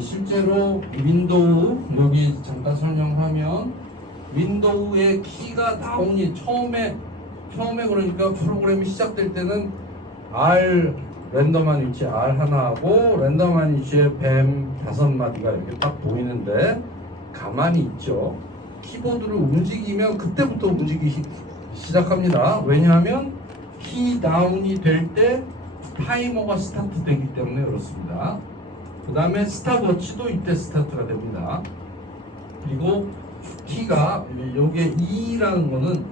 실제로 윈도우 여기 잠깐 설명하면 윈도우의 키가 다운이 처음에 그러니까 프로그램이 시작될 때는 R 랜덤한 위치에 R 하나 하고 랜덤한 위치에 뱀 5마디가 이렇게 딱 보이는데 가만히 있죠. 키보드를 움직이면 그때부터 움직이기 시작합니다. 왜냐하면 키 다운이 될 때 타이머가 스타트 되기 때문에 그렇습니다. 그 다음에 스탑워치도 이때 스타트가 됩니다. 그리고 키가 여기에 E라는 거는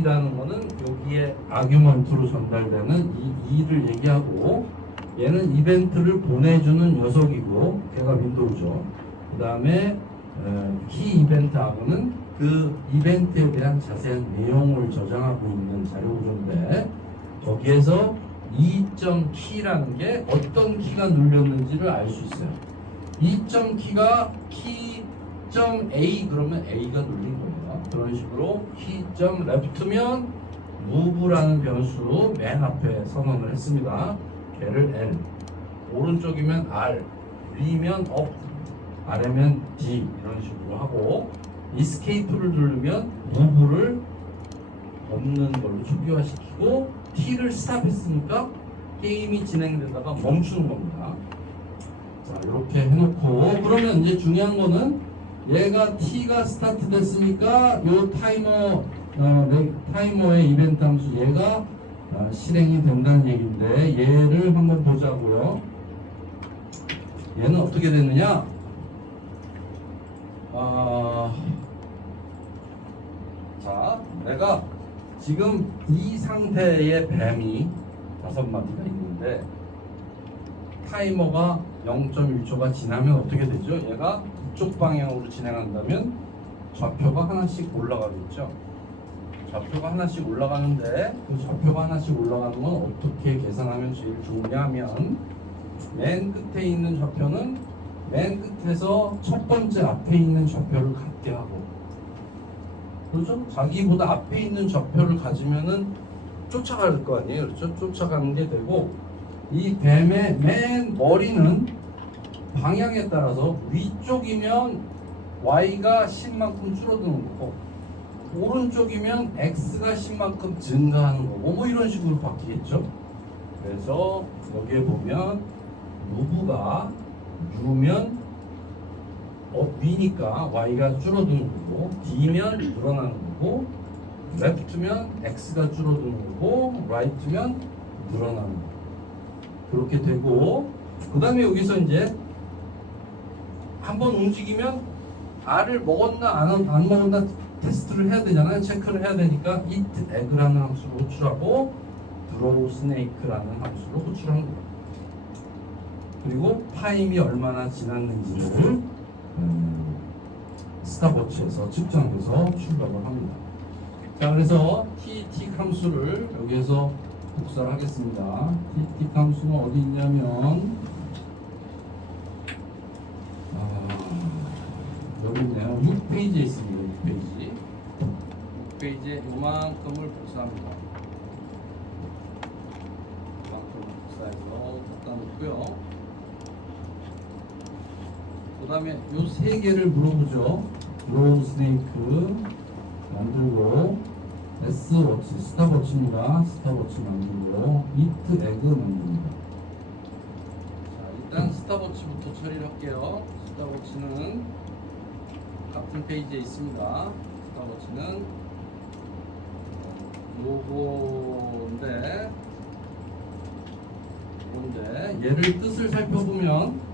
E라는 거는 여기에 아규먼트로 전달되는 이 E를 얘기하고 얘는 이벤트를 보내주는 녀석이고 걔가 윈도우죠. 그 다음에 키 이벤트하고는 그 이벤트에 대한 자세한 내용을 저장하고 있는 자료 구조인데 거기에서 이점 키라는 게 어떤 키가 눌렸는지를 알 수 있어요. 이점 키가 키점 A 그러면 A가 눌린 겁니다. 그런 식으로 키점 레프트면 move라는 변수 맨 앞에 선언을 했습니다. 걔를 L, 오른쪽이면 R, B면 up, R면 D 이런 식으로 하고 escape를 누르면 move를 없는 걸로 초기화시키고 T를 스탑했으니까 게임이 진행되다가 멈추는 겁니다. 자, 이렇게 해놓고 그러면 이제 중요한 거는 얘가 T가 스타트 됐으니까 요 타이머의 이벤트 함수 얘가 실행이 된다는 얘기인데 얘를 한번 보자고요. 얘는 어떻게 됐느냐? 자, 내가 지금 이 상태의 뱀이 5마디가 있는데 타이머가 0.1초가 지나면 어떻게 되죠? 얘가 이쪽 방향으로 진행한다면 좌표가 하나씩 올라가겠죠. 좌표가 하나씩 올라가는데 그 좌표가 하나씩 올라가는 건 어떻게 계산하면 제일 좋으냐 하면 맨 끝에 있는 좌표는 맨 끝에서 첫 번째 앞에 있는 좌표를 갖게 하고 그렇죠? 자기보다 앞에 있는 좌표를 가지면은 쫓아갈 거 아니에요. 그렇죠? 쫓아가는 게 되고 이 뱀의 맨 머리는 방향에 따라서 위쪽이면 Y가 10만큼 줄어드는 거고 오른쪽이면 X가 10만큼 증가하는 거고 뭐 이런 식으로 바뀌겠죠. 그래서 여기에 보면 무브가 U면 위니까 Y가 줄어드는 거고 D면 늘어나는 거고 Left면 X가 줄어드는 거고 Right면 늘어나는 거 그렇게 되고 그 다음에 여기서 이제 한번 움직이면 R을 먹었나 안 먹었나 테스트를 해야 되잖아요. 체크를 해야 되니까 eat egg라는 함수로 호출하고 draw snake라는 함수로 호출한 거예요. 그리고 타임이 얼마나 지났는지를 스탑워치에서 측정해서 출력을 합니다. 자, 그래서 TT 함수를 여기에서 복사를 하겠습니다. TT 함수는 어디 있냐면 여기 있네요. 6페이지에 있습니다. 6페이지에 요만큼을 복사합니다. 요만큼을 복사해서 갖다 놓고요. 그 다음에 요 세 개를 물어보죠. 드로우 스네이크 만들고 S워치, 스탑워치입니다. 스탑워치 만들고 이트 에그 만듭니다. 자, 일단 스탑워치부터 처리를 할게요. 스탑워치는 같은 페이지에 있습니다. 스탑워치는 요건데 얘를 뜻을 살펴보면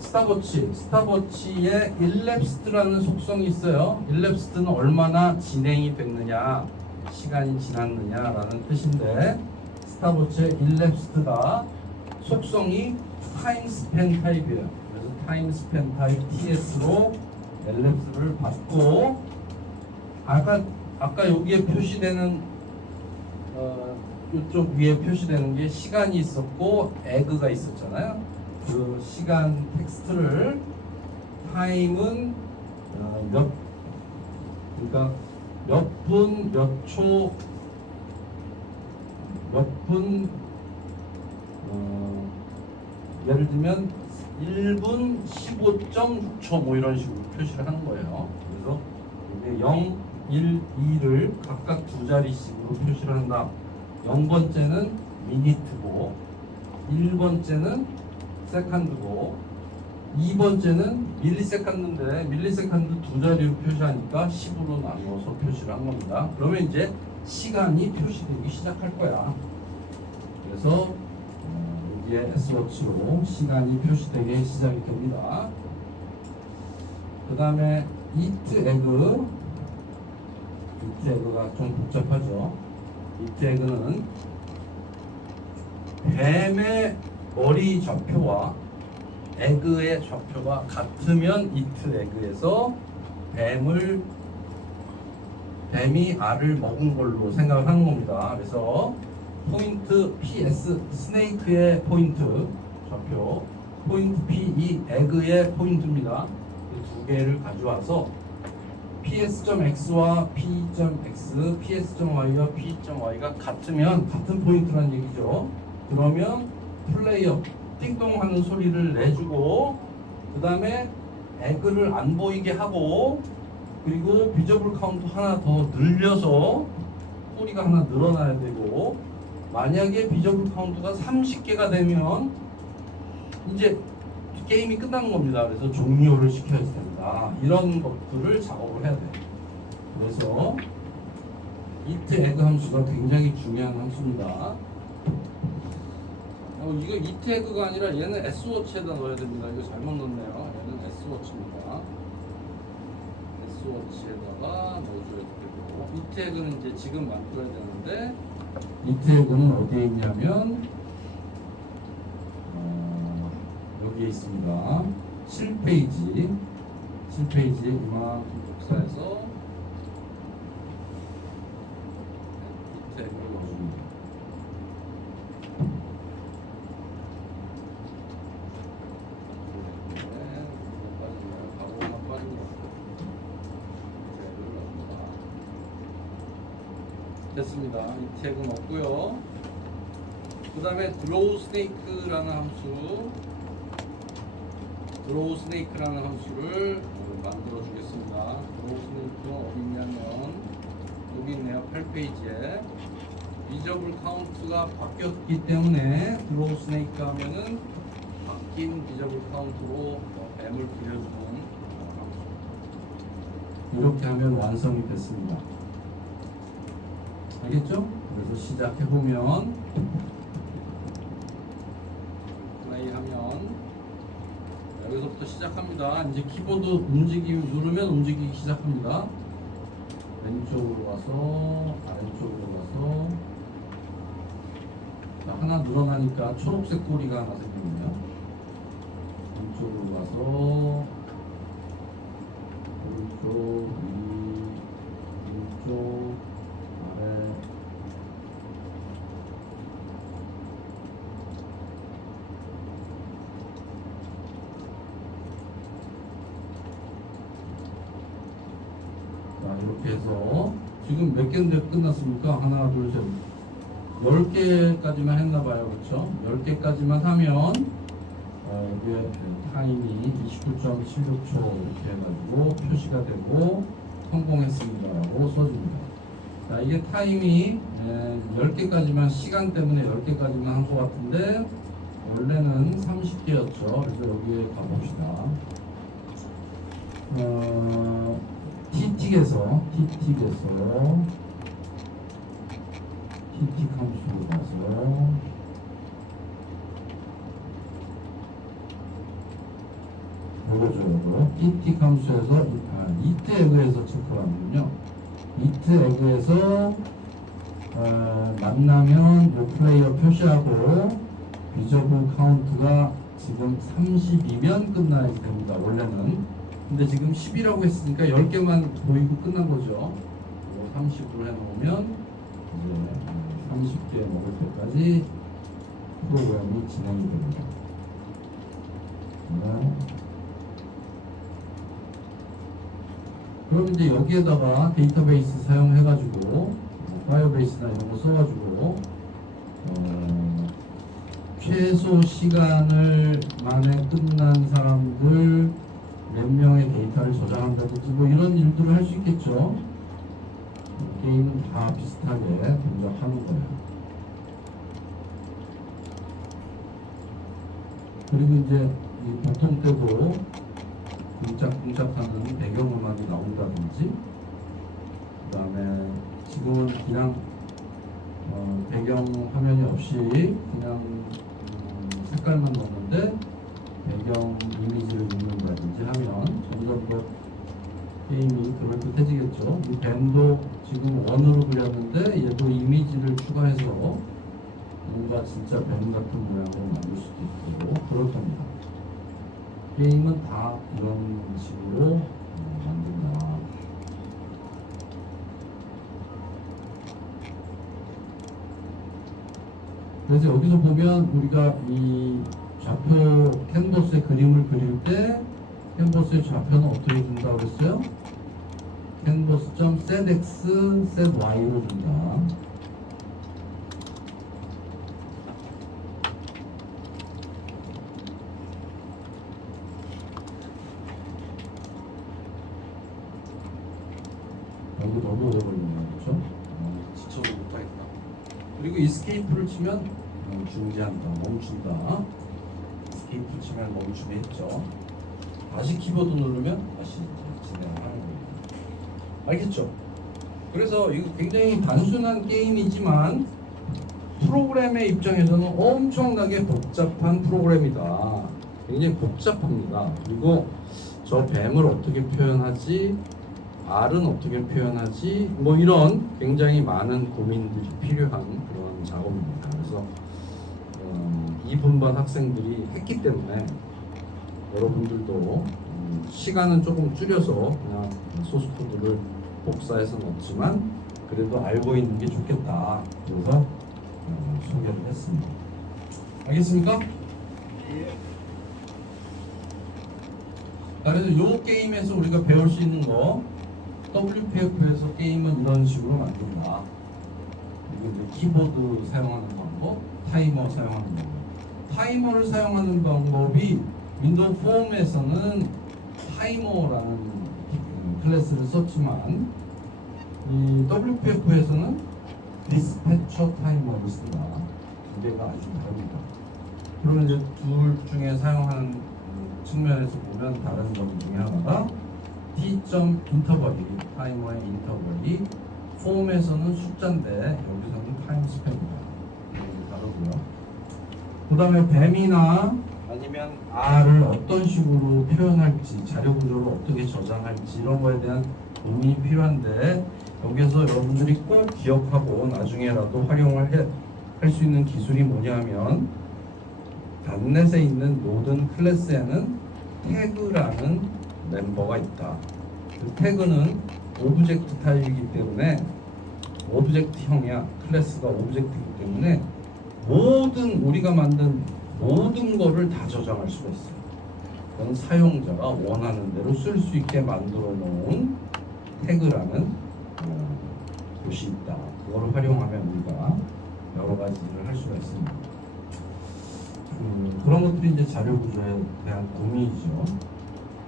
스탑워치에 elapsed라는 속성이 있어요. elapsed는 얼마나 진행이 됐느냐, 시간이 지났느냐라는 뜻인데 스탑워치의 elapsed가 속성이 time span 타입이에요. 그래서 time span 타입 TS로 elapsed를 받고 아까 여기에 표시되는 이쪽 위에 표시되는 게 시간이 있었고 에그가 있었잖아요. 그 시간 텍스트를 타임은 그러니까 몇 분, 몇 초, 예를 들면 1분 15.6초 뭐 이런 식으로 표시를 하는 거예요. 그래서 이게 0, 1, 2를 각각 두 자리씩으로 표시를 한다. 0번째는 미니트고 1번째는 세컨드고 2번째는 밀리세컨드인데 밀리세컨드 두 자리로 표시하니까 10으로 나누어서 표시를 한 겁니다. 그러면 이제 시간이 표시되기 시작할 거야. 그래서 여기에 S워치로 시간이 표시되기 시작이 됩니다. 그 다음에 이트에그가 좀 복잡하죠. 이트에그는 뱀의 머리 좌표와 에그의 좌표가 같으면 이트에그에서 뱀이 알을 먹은 걸로 생각을 하는 겁니다. 그래서 포인트 PS 스네이크의 포인트 좌표, 포인트 PE 에그의 포인트입니다. 이 두 개를 가져와서 PS.x와 P.x, PS.y와 P.y가 같으면 같은 포인트란 얘기죠. 그러면 플레이어 띵동 하는 소리를 내주고 그 다음에 에그를 안 보이게 하고 그리고 비저블 카운트 하나 더 늘려서 꼬리가 하나 늘어나야 되고 만약에 비저블 카운트가 30개가 되면 이제 게임이 끝난 겁니다. 그래서 종료를 시켜야 됩니다. 이런 것들을 작업을 해야 돼요. 그래서 이트 에그 함수가 굉장히 중요한 함수입니다. 이거 이트 에그가 아니라 얘는 S워치에다 넣어야 됩니다. 이거 잘못 넣었네요. 얘는 S워치입니다. S워치에다가 넣어줘야 되고 이트 에그는 이제 지금 만들어야 되는데 이트 에그는 어디에 있냐면 여기에 있습니다. 7페이지에 이만큼 복사해서 이트 에그를 넣어줍니다. 됐습니다. 이 태그는 없고요. 그 다음에 드로우 스네이크라는 함수를 만들어 주겠습니다. 드로우 스네이크는 어디 있냐면 여기 있네요. 8페이지에 비저블 카운트가 바뀌었기 때문에 드로우 스네이크 하면은 바뀐 비저블 카운트로 M을 그려주는 함수. 이렇게 하면 완성이 됐습니다. 알겠죠? 그래서 시작해보면 플레이하면 여기서부터 시작합니다. 이제 키보드 누르면 움직이기 시작합니다. 왼쪽으로 와서 아래쪽으로 가서 하나 늘어나니까 초록색 꼬리가 하나 생기네요. 왼쪽으로 가서 오른쪽 왼쪽 이렇게 해서 지금 몇 개인데 끝났습니까? 하나, 둘, 셋 10개까지만 했나봐요. 그렇죠? 10개까지만 하면 여기에 타임이 29.76초 이렇게 해가지고 표시가 되고 성공했습니다 라고 써줍니다. 자, 이게 타임이 10개까지만 시간 때문에 10개까지만 한 것 같은데 원래는 30개였죠. 그래서 여기에 가봅시다. TT에서 TT 함수로 가서 요거죠. 요거 TT 함수에서 이트 에그에서 체크를 하는군요. 이트 에그에서 만나면 요 플레이어 표시하고 비저블 카운트가 지금 30이면 끝나야 됩니다. 원래는. 근데 지금 10이라고 했으니까 10개만 보이고 끝난 거죠. 30으로 해놓으면 이제 30개 먹을 때까지 프로그램이 진행이 됩니다. 그럼 이제 여기에다가 데이터베이스 사용해가지고 파이어베이스나 이런 거 써가지고 최소 시간을 만에 끝난 사람들 몇 명의 데이터를 저장한다든지 뭐 이런 일들을 할 수 있겠죠. 게임은 다 비슷하게 동작하는 거예요. 그리고 이제 이 보통 때도 쿵짝쿵짝하는 배경음악이 나온다든지, 그 다음에 지금은 그냥 배경 화면이 없이 그냥 색깔만 넣는데 배경 이미지를 넣는다든지 하면 점점 더 게임이 그럴듯해지겠죠. 이 뱀도 지금 원으로 그렸는데 얘도 이미지를 추가해서 뭔가 진짜 뱀 같은 모양으로 만들 수도 있고 그럴 겁니다. 게임은 다 이런 식으로 만든다. 그래서 여기서 보면 우리가 이 좌표 캔버스에 그림을 그릴 때 캔버스의 좌표는 어떻게 준다고 그랬어요? canvas.setx, sety로 준다. 여기 너무 오래 걸리네요, 그렇죠? 지쳐서 못하겠다. 그리고 이스케이프를 치면 중지한다, 멈춘다. 이스케이프 치면 멈추게 했죠. 다시 키보드 누르면 다시 진행하는 거예요. 알겠죠? 그래서 이거 굉장히 단순한 게임이지만 프로그램의 입장에서는 엄청나게 복잡한 프로그램이다. 굉장히 복잡합니다. 그리고 저 뱀을 어떻게 표현하지? R은 어떻게 표현하지? 뭐 이런 굉장히 많은 고민들이 필요한 그런 작업입니다. 그래서 이 분반 학생들이 했기 때문에 여러분들도 시간은 조금 줄여서 그냥 소스 코드를 복사해서 넣었지만 그래도 알고 있는 게 좋겠다. 그래서 소개를 했습니다. 알겠습니까? 그래서 이 게임에서 우리가 배울 수 있는 거 WPF에서 게임은 이런 식으로 만든다. 그리고 이제 키보드 사용하는 방법, 타이머 사용하는 방법. 타이머를 사용하는 방법이 윈도우 폼에서는 타이머라는 클래스를 썼지만 이 WPF에서는 디스패처 타이머를 쓴다. 두 개가 아주 다릅니다. 그러면 이제 둘 중에 사용하는 측면에서 보면 다른 점 중에 하나가 T.점 인터벌이, 타이머의 인터벌이 폼에서는 숫자인데 여기서는 타임 스팬이다. 다르고요. 그 다음에 뱀이나 아니면 R을 어떤 식으로 표현할지, 자료 구조를 어떻게 저장할지 이런 거에 대한 고민이 필요한데 여기서 여러분들이 꼭 기억하고 나중에라도 활용을 할 수 있는 기술이 뭐냐면 단넷에 있는 모든 클래스에는 태그라는 멤버가 있다. 그 태그는 오브젝트 타입이기 때문에 오브젝트형이야. 클래스가 오브젝트이기 때문에 모든 우리가 만든 모든 거를 다 저장할 수가 있어요. 그건 사용자가 원하는 대로 쓸 수 있게 만들어 놓은 태그라는 곳이 있다. 그거를 활용하면 우리가 여러 가지 일을 할 수가 있습니다. 그런 것들이 이제 자료 구조에 대한 고민이죠.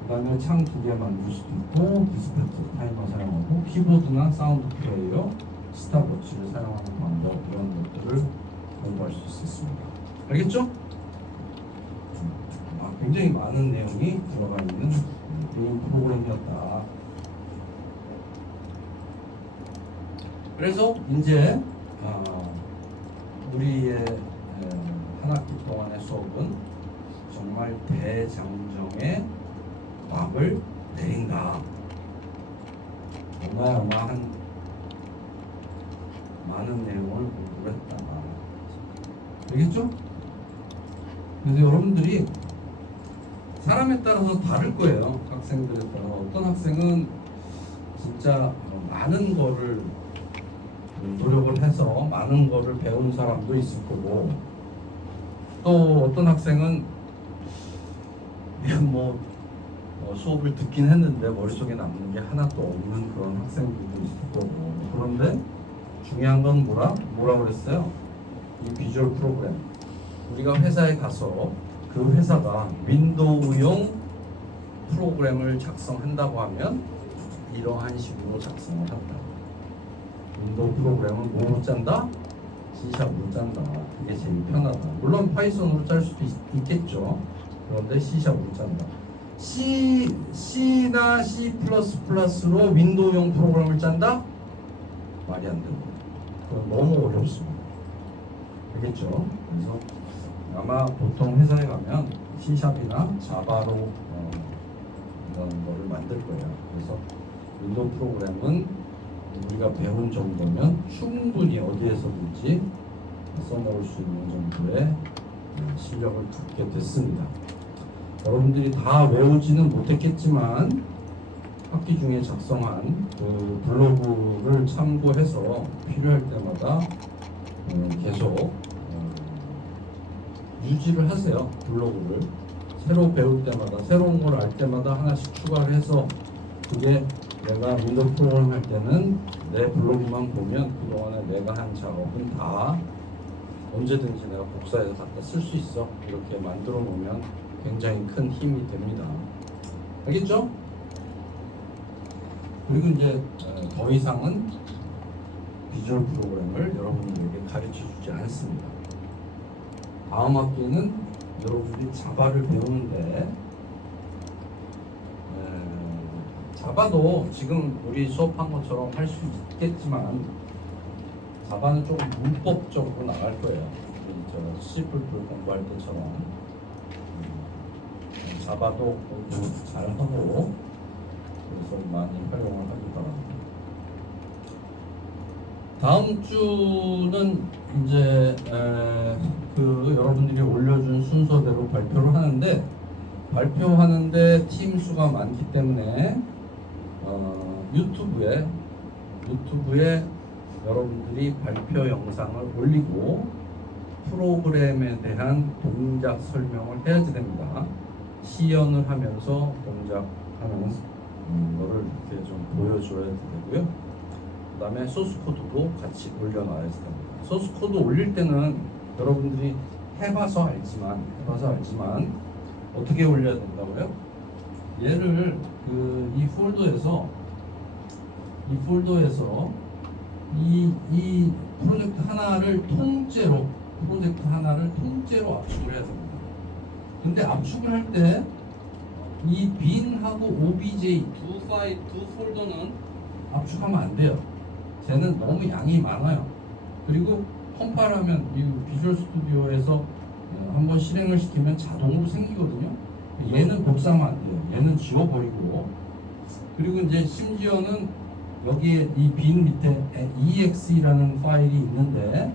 그 다음에 창 두 개 만들 수도 있고, 디스패트 타이머 사용하고, 키보드나 사운드 플레이어, 스탑워치를 사용하는 방법, 이런 것들을 공부할 수 있습니다. 알겠죠? 굉장히 많은 내용이 들어가 있는 게임 프로그램이었다. 그래서 이제 우리의 한 학기 동안의 수업은 정말 대장정의 막을 내린다. 어마어마한 많은 내용을 공부를 했다. 알겠죠? 그래서 여러분들이 사람에 따라서 다를 거예요. 학생들에 따라 어떤 학생은 진짜 많은 거를 노력을 해서 많은 거를 배운 사람도 있을 거고, 또 어떤 학생은 뭐 수업을 듣긴 했는데 머릿속에 남는 게 하나도 없는 그런 학생들도 있을 거고. 그런데 중요한 건 뭐라 그랬어요? 이 비주얼 프로그램, 우리가 회사에 가서 그 회사가 윈도우용 프로그램을 작성한다고 하면 이러한 식으로 작성을 한다. 윈도우 프로그램은 뭐로 짠다? C샵으로 짠다. 그게 제일 편하다. 물론 파이썬으로 짤 수도 있겠죠. 그런데 C샵으로 짠다. C나 C++로 윈도우용 프로그램을 짠다? 말이 안 되고 그건 너무 어렵습니다. 알겠죠? 그래서 아마 보통 회사에 가면 C샵이나 자바로 이런 거를 만들 거예요. 그래서 윈도우 프로그램은 우리가 배운 정도면 충분히 어디에서든지 써먹을 수 있는 정도의 실력을 갖게 됐습니다. 여러분들이 다 외우지는 못했겠지만 학기 중에 작성한 그 블로그를 참고해서 필요할 때마다 계속 유지를 하세요. 블로그를 새로 배울 때마다 새로운 걸 알 때마다 하나씩 추가를 해서 그게 내가 윈도우 프로그램 할 때는 내 블로그만 보면 그동안에 내가 한 작업은 다 언제든지 내가 복사해서 갖다 쓸 수 있어. 이렇게 만들어 놓으면 굉장히 큰 힘이 됩니다. 알겠죠? 그리고 이제 더 이상은 비주얼 프로그램을 여러분들에게 가르쳐 주지 않습니다. 다음 학기에는 여러분들이 자바를 배우는데 자바도 지금 우리 수업한 것처럼 할 수 있겠지만 자바는 조금 문법적으로 나갈 거예요. 저 C++ 공부할 때처럼 자바도 공부 잘 하고 그래서 많이 활용을 하기 바랍니다. 다음 주는 이제 그 여러분들이 올려준 순서대로 발표를 하는데 발표하는데 팀 수가 많기 때문에 유튜브에 여러분들이 발표 영상을 올리고 프로그램에 대한 동작 설명을 해야지 됩니다. 시연을 하면서 동작하는 거를 이렇게 좀 보여줘야 되고요. 그 다음에 소스 코드도 같이 올려놔야지 됩니다. 소스 코드 올릴 때는 여러분들이 해봐서 알지만 어떻게 올려야 된다고요? 얘를 이 폴더에서 이 프로젝트 하나를 통째로 압축을 해야 됩니다. 근데 압축을 할 때 이 bin하고 obj 두 폴더는 압축하면 안 돼요. 쟤는 너무 양이 많아요. 그리고 컴파일하면 이 비주얼 스튜디오에서 한번 실행을 시키면 자동으로 생기거든요. 얘는 복사하면 안 돼요. 얘는 지워버리고 그리고 이제 심지어는 여기에 이 bin 밑에 exe라는 파일이 있는데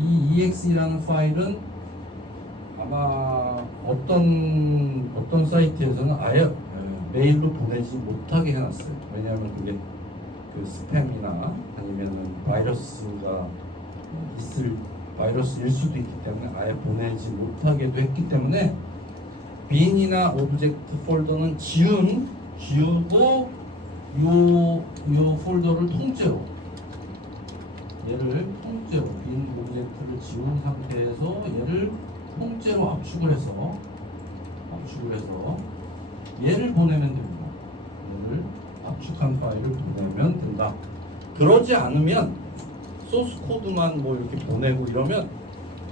이 exe라는 파일은 아마 어떤 사이트에서는 아예 메일로 보내지 못하게 해놨어요. 왜냐하면 그게 그 스팸이나 아니면은 바이러스일 수도 있기 때문에 아예 보내지 못하게도 했기 때문에 bin이나 오브젝트 폴더는 지우고 요 폴더를 통째로 얘를 통째로 bin 오브젝트를 지운 상태에서 얘를 통째로 압축을 해서 얘를 보내면 됩니다. 얘를 압축한 파일을 보내면 된다. 그러지 않으면 소스 코드만 뭐 이렇게 보내고 이러면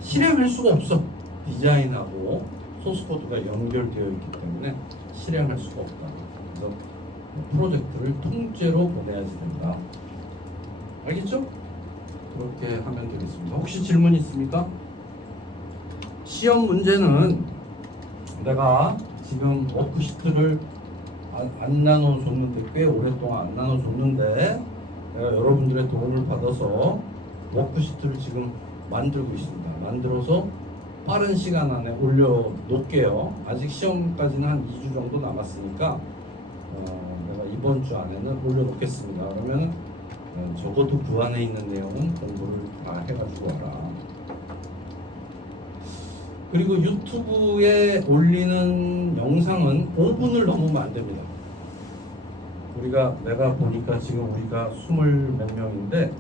실행할 수가 없어. 디자인하고 소스 코드가 연결되어 있기 때문에 실행할 수가 없다. 그래서 프로젝트를 통째로 보내야지 된다. 알겠죠? 그렇게 하면 되겠습니다. 혹시 질문 있습니까? 시험 문제는 내가 지금 워크시트를 안 나눠줬는데 꽤 오랫동안 안 나눠줬는데 내가 여러분들의 도움을 받아서 워크시트를 지금 만들고 있습니다. 만들어서 빠른 시간 안에 올려놓을게요. 아직 시험까지는 한 2주 정도 남았으니까 내가 이번 주 안에는 올려놓겠습니다. 그러면 적어도 그 안에 있는 내용은 공부를 다 해가지고 와라. 그리고 유튜브에 올리는 영상은 5분을 넘으면 안 됩니다. 내가 보니까 지금 우리가 20몇 명인데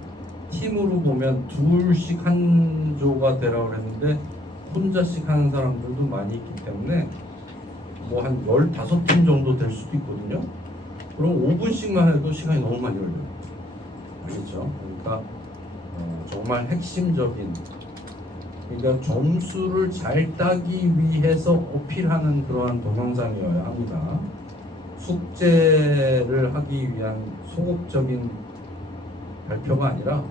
팀으로 보면 둘씩 한 조가 되라고 했는데 혼자씩 하는 사람들도 많이 있기 때문에 뭐 한 15팀 정도 될 수도 있거든요. 그럼 5분씩만 해도 시간이 너무 많이 걸려요. 아시죠? 그러니까 정말 핵심적인, 그러니까 점수를 잘 따기 위해서 어필하는 그러한 동영상이어야 합니다. 숙제를 하기 위한 소극적인 발표가 아니라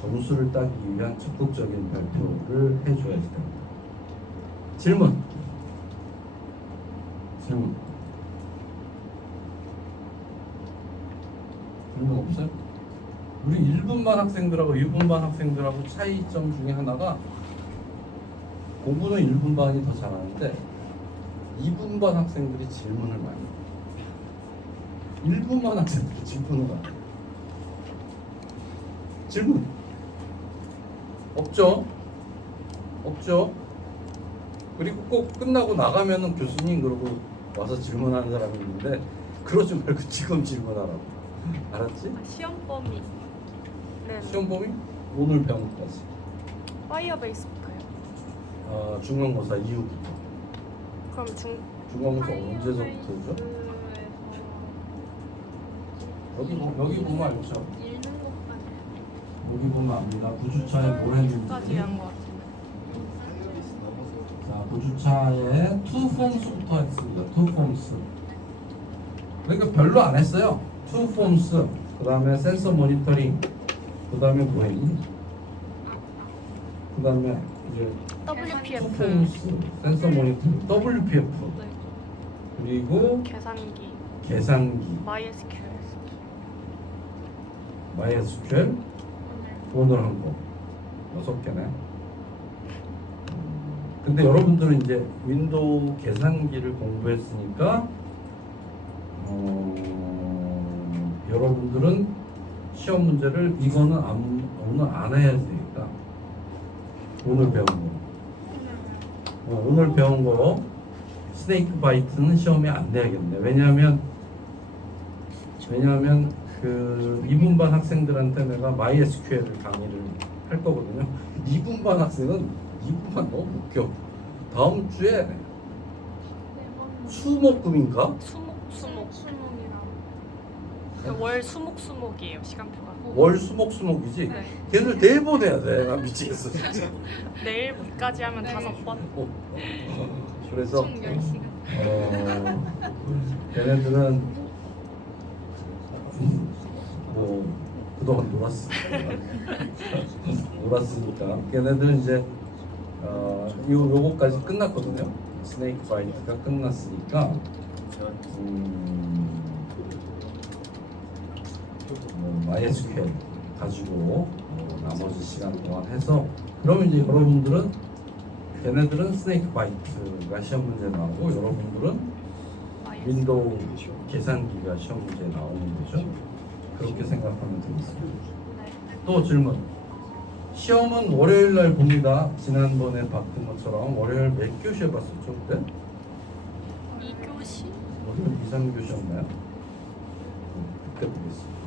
점수를 따기 위한 적극적인 발표를 해줘야 됩니다. 질문. 질문 없어요? 우리 1분반 학생들하고 2분반 학생들하고 차이점 중에 하나가 공부는 1분반이 더 잘하는데 2분반 학생들이 질문을 많이 해요. 1분반 학생들이 질문을 많이 해요. 질문 없죠? 그리고 꼭 끝나고 나가면은 교수님 그러고 와서 질문하는 사람이 있는데 그러지 말고 지금 질문하라고. 알았지? 시험 범위. 네. 시험 범위? 오늘 배운 것까지. 파이어베이스부터요. 중간고사 이후부터. 그럼 중간고사 언제서부터죠? 여기 보면 알죠? 읽는 것까지. 여기 보면 압니다. 부주차에 뭘 했는지. 까지 한 것 같은데. 자, 부주차에 투 폼스부터 했습니다. 투 폼스. 그러니까 별로 안 했어요. 투 폼스, 그 다음에 센서 모니터링, 그 다음에 뭐였니? 그 다음에 이제 WPF. 투 폼스, 센서 모니터링, WPF, 네. 그리고 계산기. 계산기, MySQL. MySQL, 오늘 한 거, 6개네. 근데 여러분들은 이제 윈도우 계산기를 공부했으니까 여러분들은 시험 문제를 이거는 오늘 안 해야 되니까 오늘 배운 거 오늘 배운 거 스네이크 바이트는 시험에 안 내야겠네. 왜냐하면 그 2분반 학생들한테 내가 MySQL 강의를 할 거거든요. 2분반 학생은 2분반 너무 웃겨. 다음 주에 수목금인가? 수목이랑 월 수목이에요 시간표가. 월 수목이지? 네. 걔들 내일 보내야 돼. 나 미치겠어 진짜. 내일까지 하면 5번. 그래서 총 10시간. 걔네들은 뭐 그동안 놀았으니까 걔네들은 이제 요거까지 끝났거든요. 스네이크 바이트가 끝났으니까 MySQL 가지고 나머지 시간 동안 해서 그러면 이제 여러분들은 걔네들은 스네이크 바이트가 시험 문제 나오고 여러분들은 윈도우 계산기가 시험 문제 나오는 거죠. 그렇게 생각하면 되겠습니다. 또 질문. 시험은 월요일 날 봅니다. 지난번에 봤던 것처럼 월요일 몇 교시 해봤었죠 그때? 2교시? 월요일 2, 3교시였나요? 그때 보겠습니다.